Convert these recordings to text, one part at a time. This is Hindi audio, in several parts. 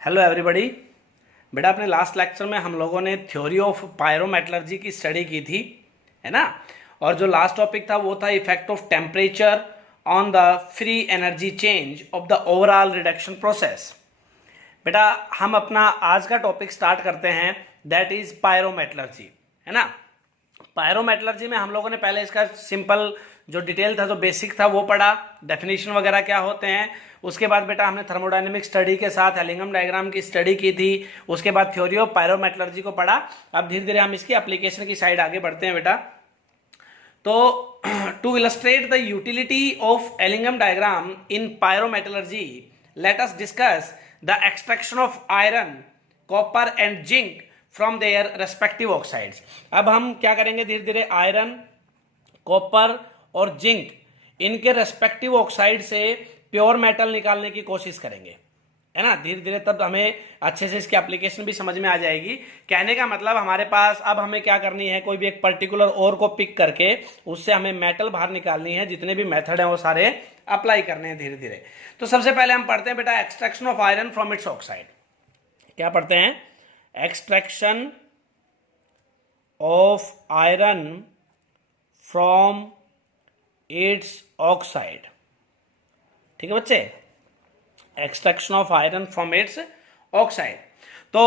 Hello everybody. बेटा अपने लास्ट लेक्चर में हम लोगों ने थ्योरी ऑफ पायरोमेटलर्जी की स्टडी की थी, है ना। और जो लास्ट टॉपिक था वो था effect of temperature on the free energy change of the overall reduction process. बेटा हम अपना आज का टॉपिक स्टार्ट करते हैं, दैट इज पायरोमेटलर्जी, है ना। पायरोमेटलर्जी में हम लोगों ने पहले इसका सिंपल जो डिटेल था, जो बेसिक था वो पढ़ा, डेफिनेशन वगैरह क्या होते हैं। उसके बाद बेटा हमने थर्मोडायनेमिक स्टडी के साथ एलिंगम डायग्राम की स्टडी की थी। उसके बाद थ्योरी ऑफ पायरोमेटलर्जी को पढ़ा। अब धीरे धीरे हम इसकी एप्लीकेशन की साइड आगे बढ़ते हैं बेटा। तो to illustrate the utility of Ellingham diagram in pyrometallurgy, let us discuss the extraction of iron, copper and zinc from their respective oxides. अब हम क्या करेंगे, धीरे धीरे आयरन, कॉपर और जिंक इनके रेस्पेक्टिव ऑक्साइड से प्योर मेटल निकालने की कोशिश करेंगे, है ना। धीरे धीरे तब हमें अच्छे से इसकी एप्लीकेशन भी समझ में आ जाएगी। कहने का मतलब हमारे पास अब हमें क्या करनी है, कोई भी एक पर्टिकुलर ओर को पिक करके उससे हमें मेटल बाहर निकालनी है। जितने भी मेथड हैं वो सारे अप्लाई करने हैं धीरे धीरे। तो सबसे पहले हम पढ़ते हैं बेटा extraction of iron from its oxide. क्या पढ़ते हैं? Extraction of iron from its oxide. ठीक है बच्चे, extraction of iron from its oxide. तो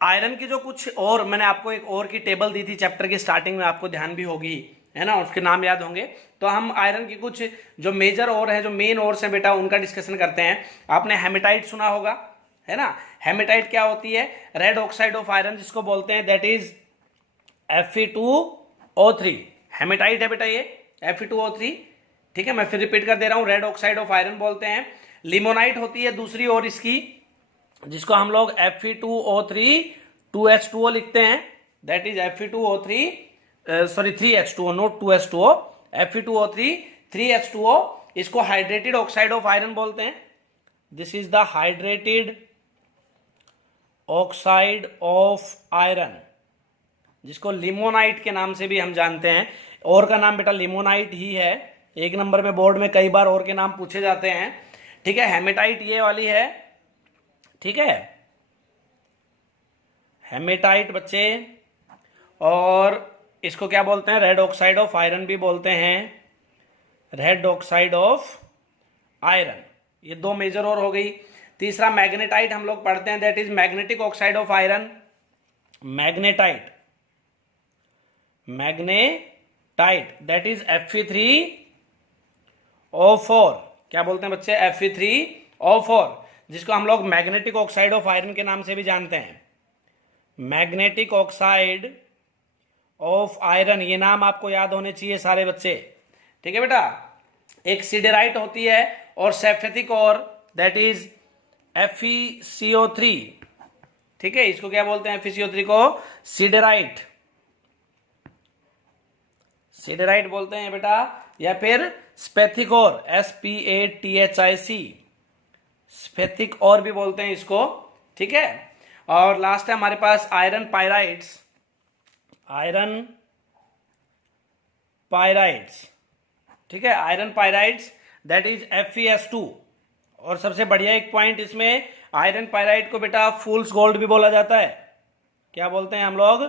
आयरन की जो कुछ और मैंने आपको एक और की टेबल दी थी चैप्टर की स्टार्टिंग में, आपको ध्यान भी होगी, है ना, उसके नाम याद होंगे। तो हम आयरन की कुछ जो मेजर और है, जो मेन और से बेटा उनका डिस्कशन करते हैं। आपने हेमेटाइट सुना होगा, है ना। हेमेटाइट क्या होती है? रेड ऑक्साइड ऑफ आयरन जिसको बोलते हैं, दैट इज Fe2O3। हेमेटाइट है बेटा ये Fe2O3। ठीक है, मैं फिर रिपीट कर दे रहा हूं, रेड ऑक्साइड ऑफ आयरन बोलते हैं। लिमोनाइट होती है दूसरी ओर इसकी, जिसको हम लोग Fe2O3 2H2O लिखते हैं, that is Fe2O3 sorry 3H2O, note 2H2O, Fe2O3 3H2O। इसको हाइड्रेटेड ऑक्साइड ऑफ आयरन बोलते हैं। This is the hydrated oxide of iron, जिसको लिमोनाइट के नाम से भी हम जानते हैं। और का नाम बेटा लिमोनाइट ही है। एक नंबर में बोर्ड में कई बार और के नाम पूछे जाते हैं। ठीक है, हेमेटाइट ये वाली है, ठीक है, हेमेटाइट बच्चे। और इसको क्या बोलते हैं? रेड ऑक्साइड ऑफ आयरन भी बोलते हैं, रेड ऑक्साइड ऑफ आयरन। ये दो मेजर और हो गई। तीसरा मैग्नेटाइट हम लोग पढ़ते हैं, that is magnetic oxide of iron. Magnetite, magnetite that is Fe3O4। क्या बोलते हैं बच्चे? Fe3O4, जिसको हम लोग मैग्नेटिक ऑक्साइड ऑफ आयरन के नाम से भी जानते हैं। मैग्नेटिक ऑक्साइड ऑफ आयरन, ये नाम आपको याद होने चाहिए सारे बच्चे। ठीक है बेटा, एक सिडेराइट होती है और सल्फ्यूरिक और, दैट इज FeCO3। ठीक है, इसको क्या बोलते हैं? FeCO3 को सिडेराइट, सिडेराइट बोलते हैं बेटा, या फिर स्पेथिक और, SPATHIC, स्पेथिक और भी बोलते हैं इसको। ठीक है, और लास्ट है हमारे पास आयरन पायराइड्स, आयरन पायराइड्स। ठीक है, आयरन पायराइड्स दैट इज FeS2। और सबसे बढ़िया एक पॉइंट इसमें, आयरन पायराइड को बेटा फूल्स गोल्ड भी बोला जाता है। क्या बोलते हैं हम लोग?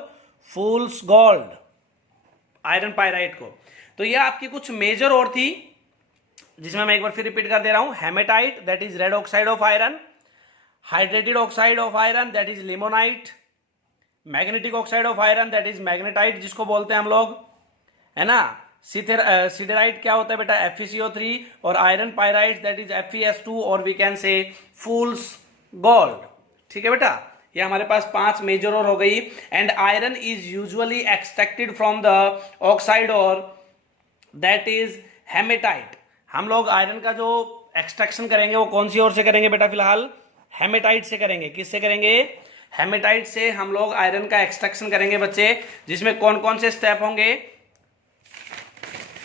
फूल्स गोल्ड, आयरन पायराइड को। तो ये आपकी कुछ मेजर और थी, जिसमें मैं एक बार फिर रिपीट कर दे रहा हूं। Haematite that is red oxide of iron, hydrated oxide of iron that is limonite, magnetic oxide of iron that is magnetite जिसको बोलते हैं हम लोग, है ना। सिडेराइट क्या होता है बेटा? FeCO3। और iron pyrite that is FeS2, और we can say fools gold. ठीक है बेटा, ये हमारे पास 5 मेजर और हो गई। And iron is usually extracted from the oxide और, दैट इज हेमेटाइट। हम लोग आयरन का जो एक्सट्रैक्शन करेंगे वो कौन सी ओर से करेंगे बेटा? फिलहाल हेमेटाइट से करेंगे। किससे करेंगे? हेमेटाइट से हम लोग आयरन का एक्सट्रैक्शन करेंगे बच्चे। जिसमें कौन कौन से स्टेप होंगे,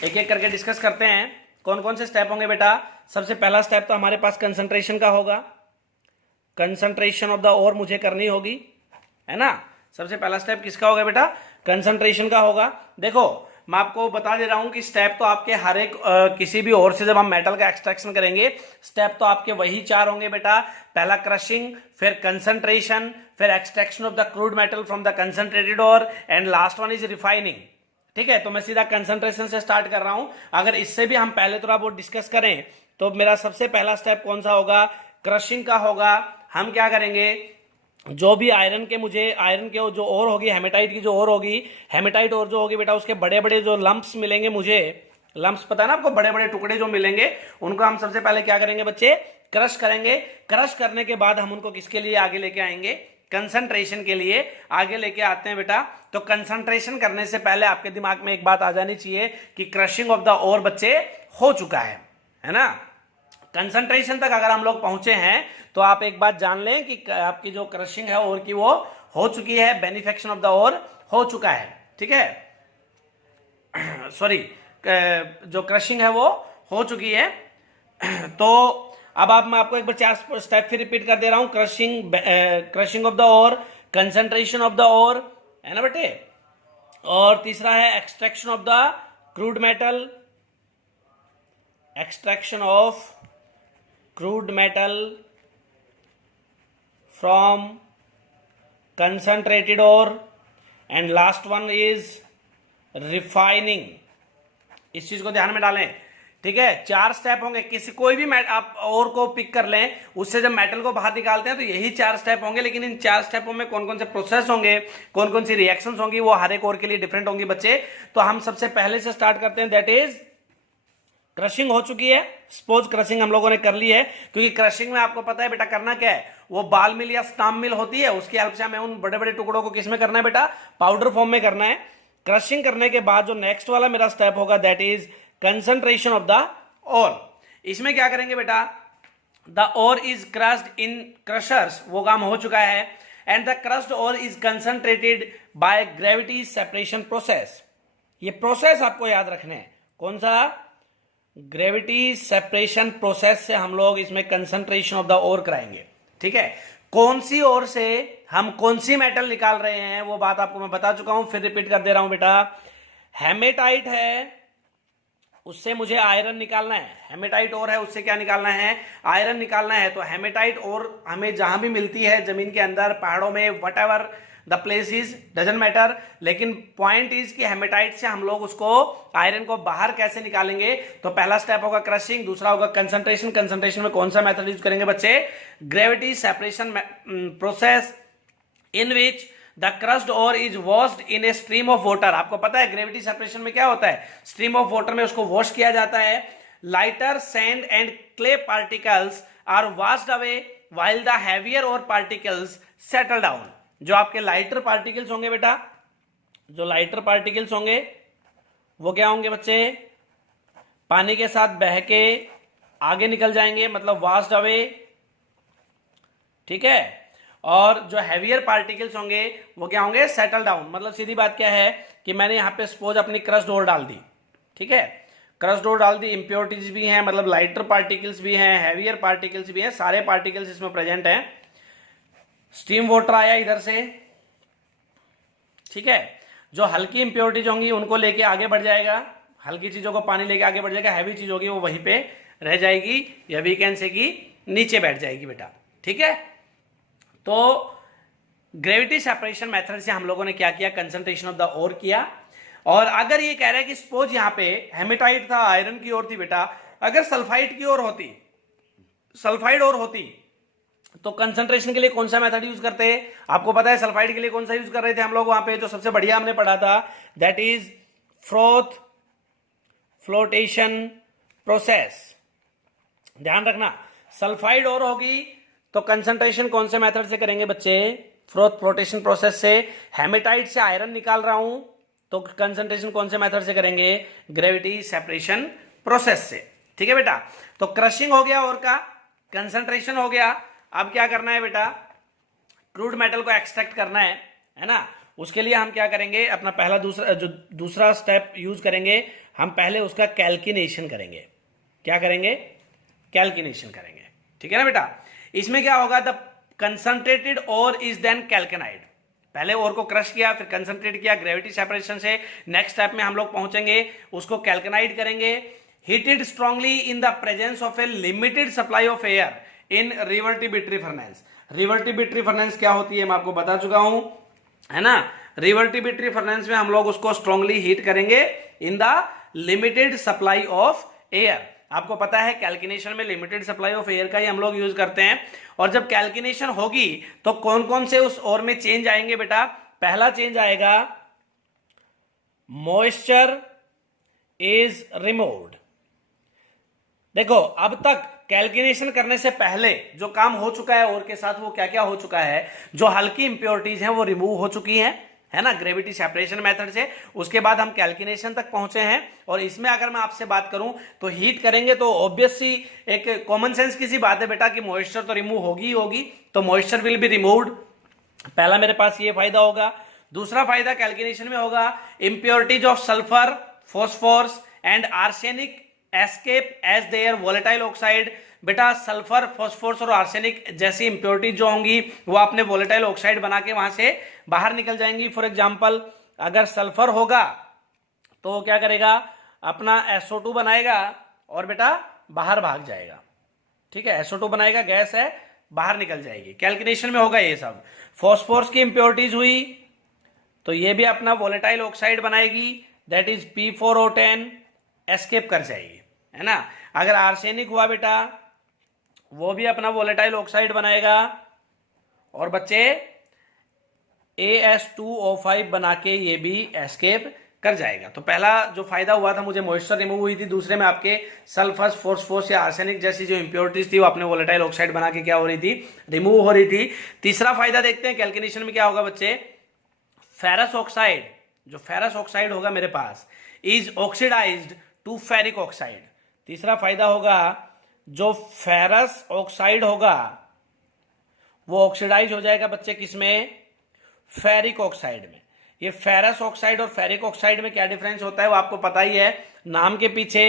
एक एक करके डिस्कस करते हैं। कौन कौन से स्टेप होंगे बेटा? सबसे पहला स्टेप तो हमारे पास कंसंट्रेशन का होगा। कंसंट्रेशन ऑफ द ओर मुझे करनी होगी, है ना। सबसे पहला स्टेप किसका होगा बेटा? कंसंट्रेशन का होगा। देखो मैं आपको बता दे रहा हूं कि स्टेप तो आपके हर एक किसी भी और से जब हम मेटल का एक्सट्रैक्शन करेंगे स्टेप तो आपके वही 4 होंगे बेटा। पहला क्रशिंग, फिर कंसंट्रेशन, फिर extraction of the crude metal from the concentrated ore, and last one is refining. ठीक है, तो मैं सीधा कंसंट्रेशन से स्टार्ट कर रहा हूं। अगर इससे भी हम पहले थोड़ा बहुत डिस्कस करें तो मेरा सबसे पहला स्टेप कौन सा होगा, क्रशिंग का होगा। हम क्या करेंगे, जो भी आयरन के जो ओर होगी, हेमेटाइट की जो ओर होगी, हेमेटाइट ओर जो होगी बेटा, उसके बड़े बड़े जो लंप्स मिलेंगे मुझे, लंप्स पता है ना आपको, बड़े बड़े टुकड़े जो मिलेंगे उनको हम सबसे पहले क्या करेंगे बच्चे, क्रश करेंगे। क्रश करने के बाद हम उनको किसके लिए आगे लेके आएंगे, कंसंट्रेशन के लिए आगे लेके आते हैं बेटा। तो कंसंट्रेशन करने से पहले आपके दिमाग में एक बात आ जानी चाहिए कि क्रशिंग ऑफ द ओर बच्चे हो चुका है ना। कंसंट्रेशन तक अगर हम लोग पहुंचे हैं तो आप एक बात जान लें कि आपकी जो क्रशिंग है ओर की वो हो चुकी है, बेनिफिकेशन ऑफ द ओर हो चुका है। ठीक है, सॉरी, जो क्रशिंग है वो हो चुकी है। तो अब मैं आपको एक बार 4 स्टेप फिर रिपीट कर दे रहा हूं। Crushing of the ore, concentration of the ore, है ना बेटे, और तीसरा है extraction of the crude metal, extraction of crude metal from concentrated ore, and last one is refining। इस चीज को ध्यान में डालें। ठीक है, 4 स्टेप होंगे, कोई भी आप और को पिक कर लें, उससे जब मेटल को बाहर निकालते हैं तो यही 4 स्टेप होंगे। लेकिन इन 4 स्टेपों में कौन कौन से प्रोसेस होंगे, कौन कौन सी रिएक्शंस होंगी, वो हर एक और के लिए डिफरेंट होंगी बच्चे। तो हम सबसे पहले से स्टार्ट करते हैं, दैट इज क्रशिंग हो चुकी है। सपोज क्रशिंग हम लोगों ने कर ली है, क्योंकि क्रशिंग में आपको पता है बेटा करना क्या है, वो बाल मिल या स्टाम्प मिल होती है, उसकी हेल्प से हमें उन बड़े बड़े टुकड़ों को किस में करना है बेटा, पाउडर फॉर्म में करना है। क्रशिंग करने के बाद जो नेक्स्ट वाला मेरा स्टेप होगा that is concentration of the ore. इसमें क्या करेंगे बेटा, the ore is crushed in crushers, वो काम हो चुका है, and the crushed ore is concentrated by gravity separation process. ये प्रोसेस आपको याद रखना है, कौन सा, ग्रेविटी सेपरेशन प्रोसेस से हम लोग इसमें कंसंट्रेशन ऑफ द ओर कराएंगे। ठीक है, कौन सी ओर से हम कौन सी मेटल निकाल रहे हैं वो बात आपको मैं बता चुका हूं, फिर रिपीट कर दे रहा हूं बेटा। हेमेटाइट है, उससे मुझे आयरन निकालना है, हेमेटाइट ओर है, उससे क्या निकालना है, आयरन निकालना है। तो हेमेटाइट ओर हमें जहां भी मिलती है, जमीन के अंदर, पहाड़ों में, what ever the place is, doesn't matter, लेकिन पॉइंट इज कि हेमेटाइट से हम लोग उसको आयरन को बाहर कैसे निकालेंगे। तो पहला स्टेप होगा क्रशिंग, दूसरा होगा कंसंट्रेशन। कंसंट्रेशन में कौन सा मेथड यूज करेंगे बच्चे, gravity separation process, in which the crushed ore is washed in a stream of water. आपको पता है ग्रेविटी सेपरेशन में क्या होता है, स्ट्रीम ऑफ वाटर में उसको वॉश किया जाता है। Lighter sand and clay particles are washed away while the heavier ore particles settle down. जो आपके लाइटर पार्टिकल्स होंगे बेटा, जो लाइटर पार्टिकल्स होंगे वो क्या होंगे बच्चे, पानी के साथ बह के आगे निकल जाएंगे, मतलब वॉश्ड अवे। ठीक है, और जो हैवियर पार्टिकल्स होंगे वो क्या होंगे, सेटल डाउन। मतलब सीधी बात क्या है कि मैंने यहां पे सपोज अपनी क्रश्ड ओर डाल दी, ठीक है, क्रश्ड ओर डाल दी, इंप्योरिटीज भी हैं, मतलब लाइटर पार्टिकल्स भी हैं, हैवियर पार्टिकल्स भी हैं, सारे पार्टिकल्स इसमें प्रेजेंट हैं। स्टीम वाटर आया इधर से, ठीक है, जो हल्की इंप्योरिटीज होंगी उनको लेके आगे बढ़ जाएगा, हल्की चीजों को पानी लेके आगे बढ़ जाएगा, हैवी चीज होगी वो वहीं पे रह जाएगी, या वी कैन से कि नीचे बैठ जाएगी बेटा। ठीक है, तो ग्रेविटी सेपरेशन मेथड से हम लोगों ने क्या किया, कंसंट्रेशन ऑफ द ओर किया। और अगर ये कह रहा है कि सपोज यहां पे हेमेटाइट था, आयरन की ओर थी बेटा, अगर सल्फाइड की ओर होती, सल्फाइड ओर होती, तो कंसंट्रेशन के लिए कौन सा मेथड यूज करते हैं, आपको पता है सल्फाइड के लिए कौन सा यूज कर रहे थे हम लोग वहां पे, जो सबसे बढ़िया हमने पढ़ा था, दैट इज फ्लोटेशन प्रोसेस। ध्यान रखना, सल्फाइड ओर होगी तो कंसंट्रेशन कौन से मेथड से करेंगे बच्चे, फ्लोटेशन प्रोसेस से। हेमेटाइट से आयरन निकाल रहा हूं तो कंसंट्रेशन कौन से मेथड से करेंगे, ग्रेविटी सेपरेशन प्रोसेस से। ठीक है बेटा, तो क्रशिंग हो गया और का, कंसंट्रेशन हो गया। अब क्या करना है बेटा, क्रूड मेटल को एक्सट्रैक्ट करना है ना। उसके लिए हम क्या करेंगे, अपना पहला दूसरा स्टेप यूज करेंगे, हम पहले उसका कैल्किनेशन करेंगे। क्या करेंगे, कैल्किनेशन करेंगे। ठीक है ना बेटा, इसमें क्या होगा, the concentrated ore is then calcined. पहले ओर को क्रश किया, फिर कंसंट्रेट किया, ग्रेविटी सेपरेशन से नेक्स्ट स्टेप में हम लोग पहुंचेंगे, उसको कैल्कनाइड करेंगे, heated strongly in the presence of a limited supply of air in reverberatory furnace. Reverberatory furnace क्या होती है मैं आपको बता चुका हूं, है ना। रिवर्टिबिटरी फर्नेस में हम लोग उसको स्ट्रांगली हीट करेंगे in the limited supply of air. आपको पता है कैल्किनेशन में लिमिटेड सप्लाई ऑफ एयर का ही हम लोग यूज करते हैं। और जब कैल्किनेशन होगी तो कौन कौन से उस और में चेंज आएंगे बेटा? पहला चेंज आएगा मॉइस्चर इज रिमूव्ड। देखो अब तक कैल्कुलेशन करने से पहले जो काम हो चुका है और के साथ वो क्या क्या हो चुका है, जो हल्की इंप्योरिटीज हैं वो रिमूव हो चुकी हैं, है ना, ग्रेविटी सेपरेशन मेथड से। उसके बाद हम कैल्कुलेशन तक पहुंचे हैं। और इसमें अगर मैं आपसे बात करूं तो हीट करेंगे तो ऑब्वियस सी एक कॉमन सेंस की सी बात है बेटा कि मॉइस्चर तो रिमूव होगी ही होगी, तो मॉइस्चर विल बी रिमूव्ड। पहला मेरे पास ये फायदा होगा। दूसरा फायदा कैल्कुलेशन में होगा impurities of sulphur, phosphorus and arsenic escape as their volatile oxide. बेटा सल्फर, फॉस्फोरस और आर्सेनिक जैसी इंप्योरिटीज जो होंगी वो अपने वोलेटाइल ऑक्साइड बना के वहां से बाहर निकल जाएंगी। फॉर एग्जांपल अगर सल्फर होगा तो वो क्या करेगा, अपना SO2 बनाएगा और बेटा बाहर भाग जाएगा, ठीक है। SO2 बनाएगा, गैस है, बाहर निकल जाएगी। कैल्कुलेशन में होगा ये सब। फॉस्फोरस की इंप्योरिटीज हुई तो ये भी अपना वोलेटाइल ऑक्साइड बनाएगी, दैट इज P4O10, एस्केप कर जाएगी, है ना। अगर आर्सेनिक हुआ बेटा वो भी अपना वोलेटाइल ऑक्साइड बनाएगा और बच्चे AS2O5 बना के ये भी एस्केप कर जाएगा। तो पहला जो फायदा हुआ था मुझे मॉइस्चर रिमूव हुई थी, दूसरे में आपके सल्फर, फॉस्फोरस या आर्सेनिक जैसी जो इंप्योरिटीज थी वो अपने वोलेटाइल ऑक्साइड बना के क्या हो रही थी, रिमूव हो रही थी। तीसरा फायदा देखते हैं कैल्कुलेशन में क्या होगा बच्चे। फेरस ऑक्साइड, जो फेरस ऑक्साइड होगा मेरे पास, is oxidised to ferric oxide. तीसरा फायदा होगा जो फेरस ऑक्साइड होगा वो ऑक्सीडाइज हो जाएगा बच्चे किसमें, फेरिक ऑक्साइड में। ये फेरस ऑक्साइड और फेरिक ऑक्साइड में क्या डिफरेंस होता है वो आपको पता ही है। नाम के पीछे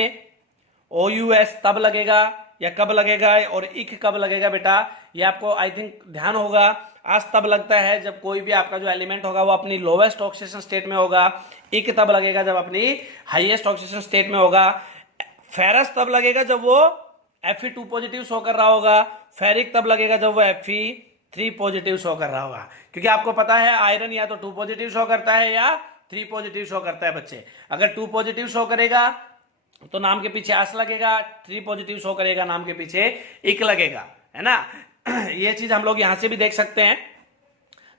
OUS तब लगेगा या कब लगेगा और इक कब लगेगा बेटा, ये आपको आई थिंक ध्यान होगा। आज तब लगता है जब कोई भी आपका जो एलिमेंट होगा वो अपनी लोवेस्ट ऑक्सीडेशन स्टेट में होगा, इक तब लगेगा जब अपनी हाईएस्ट ऑक्सीडेशन स्टेट में होगा। फेरस तब लगेगा जब वो Fe2 पॉजिटिव शो कर रहा होगा, फेरिक तब लगेगा जब वो Fe3 पॉजिटिव शो कर रहा होगा। क्योंकि आपको पता है आयरन या तो 2 पॉजिटिव शो करता है या 3 पॉजिटिव शो करता है बच्चे। अगर 2 पॉजिटिव शो करेगा तो नाम के पीछे आस लगेगा, 3 पॉजिटिव शो करेगा नाम के पीछे इक लगेगा, है ना। ये चीज हम लोग यहां से भी देख सकते हैं।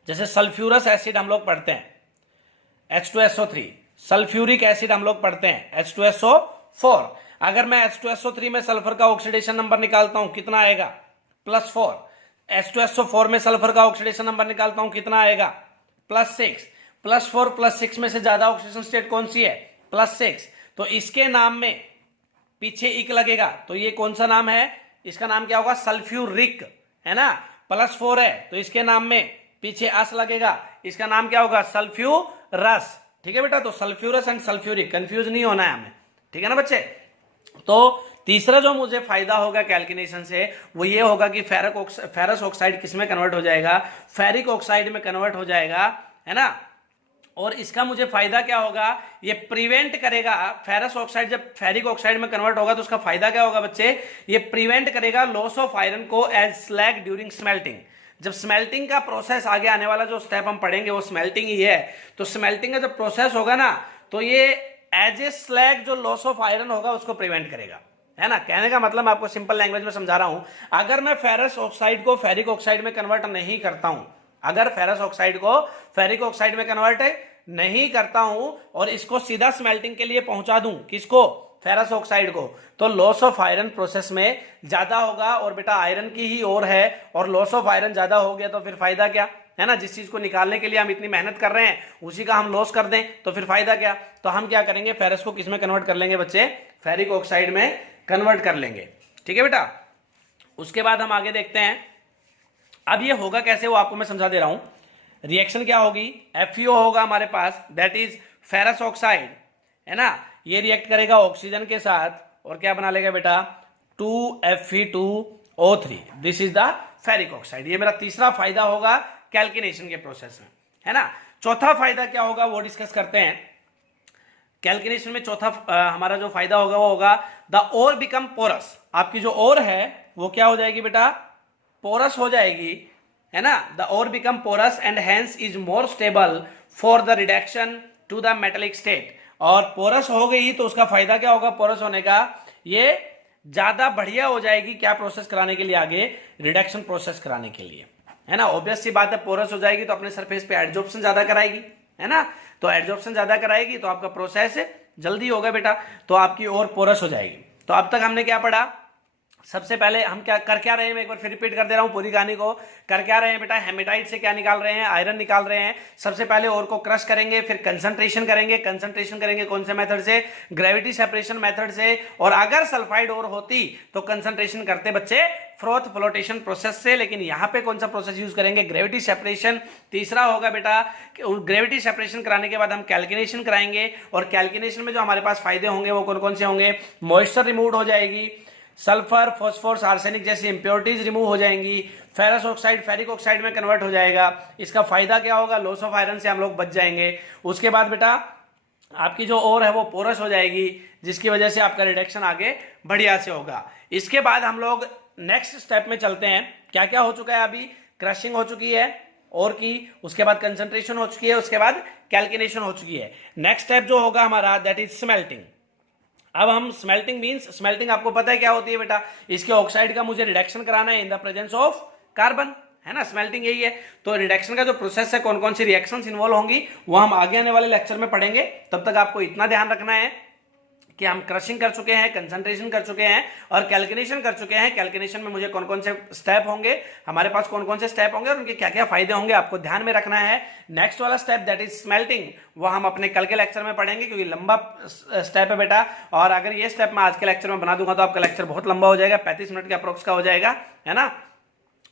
जैसे सल्फ्यूरस एसिड हम लोग पढ़ते हैं H2SO3, सल्फ्यूरिक एसिड हम लोग पढ़ते हैं H2SO4। अगर मैं H2SO3 में सल्फर का ऑक्सीडेशन नंबर निकालता हूं कितना आएगा, +4। H2SO4 में सल्फर का ऑक्सीडेशन नंबर निकालता हूं कितना आएगा, +6। +4 +6 में से ज्यादा ऑक्सीडेशन स्टेट कौन सी है, +6। तो इसके नाम में पीछे इक लगेगा तो ये कौन सा नाम है, इसका नाम क्या होगा, सल्फ्यूरिक, है ना। +4 है तो इसके नाम में पीछे अस लगेगा, इसका नाम क्या होगा, सल्फ्यूरस। ठीक है बेटा, तो सल्फ्यूरस एंड सल्फ्यूरिक कंफ्यूज नहीं होना है हमें, ठीक है ना बच्चे। तो तीसरा जो मुझे फायदा होगा कैल्कुलेशन से वो ये होगा कि फेरस ऑक्साइड किस में कन्वर्ट हो जाएगा, फेरिक ऑक्साइड में कन्वर्ट हो जाएगा, है ना। और इसका मुझे फायदा क्या होगा, ये प्रिवेंट करेगा, फेरस ऑक्साइड जब फेरिक ऑक्साइड में कन्वर्ट होगा तो उसका फायदा क्या होगा बच्चे, ये प्रिवेंट करेगा लॉस ऑफ आयरन को एज स्लैग ड्यूरिंग स्मेल्टिंग। जब स्मेल्टिंग का प्रोसेस आगे आने वाला जो स्टेप हम पढ़ेंगे वो स्मेल्टिंग ही है, तो स्मेल्टिंग का जब प्रोसेस होगा ना तो ये एज ए स्लैग जो लॉस ऑफ आयरन होगा उसको प्रिवेंट करेगा, है ना। कहने का मतलब मैं आपको सिंपल लैंग्वेज में समझा रहा हूं। अगर मैं फेरस ऑक्साइड को फेरिक ऑक्साइड में कन्वर्ट नहीं करता हूं, अगर फेरस ऑक्साइड को फेरिक ऑक्साइड में कन्वर्ट नहीं करता हूं और इसको सीधा स्मेल्टिंग के लिए पहुंचा दूं, किसको, फेरस ऑक्साइड को, तो लॉस ऑफ आयरन प्रोसेस में ज्यादा होगा। और बेटा आयरन की ही ओर है और लॉस ऑफ आयरन ज्यादा हो गया तो फिर फायदा क्या, है ना। जिस चीज को निकालने के लिए हम इतनी मेहनत कर रहे हैं उसी का हम लॉस कर दें तो फिर फायदा क्या। तो हम क्या करेंगे, फेरस को किस में कन्वर्ट कर लेंगे बच्चे, फेरिक ऑक्साइड में कन्वर्ट कर लेंगे, ठीक है बेटा। उसके बाद हम आगे देखते हैं। अब ये होगा कैसे वो आपको मैं समझा दे रहा हूं। रिएक्शन क्या होगी, FeO होगा हमारे पास, दैट इज फेरस ऑक्साइड, है ना। ये रिएक्ट करेगा ऑक्सीजन के साथ और क्या बना लेगा बेटा, 2Fe2O3। This is the ferric oxide. ये मेरा तीसरा फायदा होगा कैल्कुलेशन के प्रोसेस में, है ना। चौथा फायदा क्या होगा वो डिस्कस करते हैं। कैलकुलेशन में चौथा हमारा जो फायदा होगा वो होगा द ओर बिकम पोरस। आपकी जो ओर है वो क्या हो जाएगी बेटा, पोरस हो जाएगी, है ना। The ore become porous and hence is more stable for the reduction to the metallic state. और पोरस हो गई तो उसका फायदा क्या होगा, पोरस होने का, ये ज्यादा बढ़िया हो जाएगी क्या प्रोसेस कराने के लिए, आगे रिडक्शन प्रोसेस कराने के लिए, है ना। ऑब्वियस सी बात है, पोरस हो जाएगी तो अपने सरफेस पे एडजॉर्प्शन ज्यादा कराएगी, है ना। तो एडजॉर्प्शन ज्यादा कराएगी तो आपका प्रोसेस जल्दी होगा बेटा, तो आपकी और पोरस हो जाएगी। तो अब तक हमने क्या पढ़ा, सबसे पहले हम क्या रहे हैं, मैं एक बार फिर रिपीट कर दे रहा हूं पूरी कहानी को। कर क्या रहे हैं बेटा, हेमेटाइट से क्या निकाल रहे हैं, आयरन निकाल रहे हैं। सबसे पहले ओर को क्रश करेंगे, फिर कंसंट्रेशन करेंगे। कंसंट्रेशन करेंगे कौन से मेथड से, ग्रेविटी सेपरेशन मेथड से। और अगर सल्फाइड ओर होती तो कंसंट्रेशन करते बच्चे फ्रोथ फ्लोटेशन प्रोसेस से, लेकिन यहां पे कौन सा प्रोसेस यूज करेंगे, ग्रेविटी सेपरेशन। तीसरा होगा बेटा, ग्रेविटी सेपरेशन कराने के बाद हम कैल्कुलेशन कराएंगे, और कैल्कुलेशन में जो हमारे पास फायदे होंगे वो कौन कौन से होंगे, मॉइस्चर रिमूव हो जाएगी, सल्फर फॉस्फोरस आर्सेनिक जैसी इंप्योरिटीज रिमूव हो जाएंगी, फेरस ऑक्साइड फेरिक ऑक्साइड में कन्वर्ट हो जाएगा। इसका फायदा क्या होगा, लॉस ऑफ आयरन से हम लोग बच जाएंगे। उसके बाद बेटा आपकी जो ओर है वो पोरस हो जाएगी, जिसकी वजह से आपका रिडक्शन आगे बढ़िया से होगा। इसके बाद हम लोग नेक्स्ट स्टेप में चलते हैं। क्या क्या हो चुका है, अभी क्रशिंग हो चुकी है और की, उसके बाद कंसंट्रेशन हो चुकी है, उसके बाद कैल्कुलेशन हो चुकी है। नेक्स्ट स्टेप जो होगा हमारा दैट इज स्मेल्टिंग। अब हम स्मेल्टिंग मींस, स्मेल्टिंग आपको पता है क्या होती है बेटा, इसके ऑक्साइड का मुझे रिडक्शन कराना है इन द प्रेजेंस ऑफ कार्बन, है ना। स्मेल्टिंग यही है। तो रिडक्शन का जो प्रोसेस है, कौन कौन सी रिएक्शंस इन्वॉल्व होंगी वो हम आगे आने वाले लेक्चर में पढ़ेंगे। तब तक आपको इतना ध्यान रखना है कि हम क्रशिंग कर चुके हैं, कंसंट्रेशन कर चुके हैं और कैलकुलेशन कर चुके हैं। कैलकुलेशन में मुझे कौन कौन से स्टेप होंगे, हमारे पास कौन कौन से स्टेप होंगे और उनके क्या क्या फायदे होंगे, आपको ध्यान में रखना है। नेक्स्ट वाला स्टेप दैट इज स्मेल्टिंग, वो हम अपने कल के लेक्चर में पढ़ेंगे, क्योंकि लंबा स्टेप है बेटा। और अगर ये स्टेप मैं आज के लेक्चर में बना दूंगा तो आपका लेक्चर बहुत लंबा हो जाएगा, 35 मिनट के अप्रोक्स का हो जाएगा, है ना।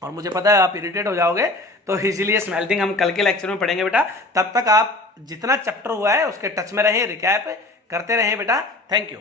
और मुझे पता है आप इरिटेट हो जाओगे, तो इसीलिए स्मेल्टिंग हम कल के लेक्चर में पढ़ेंगे बेटा। तब तक आप जितना चैप्टर हुआ है उसके टच में रहें, रिकैप करते रहें बेटा। Thank you.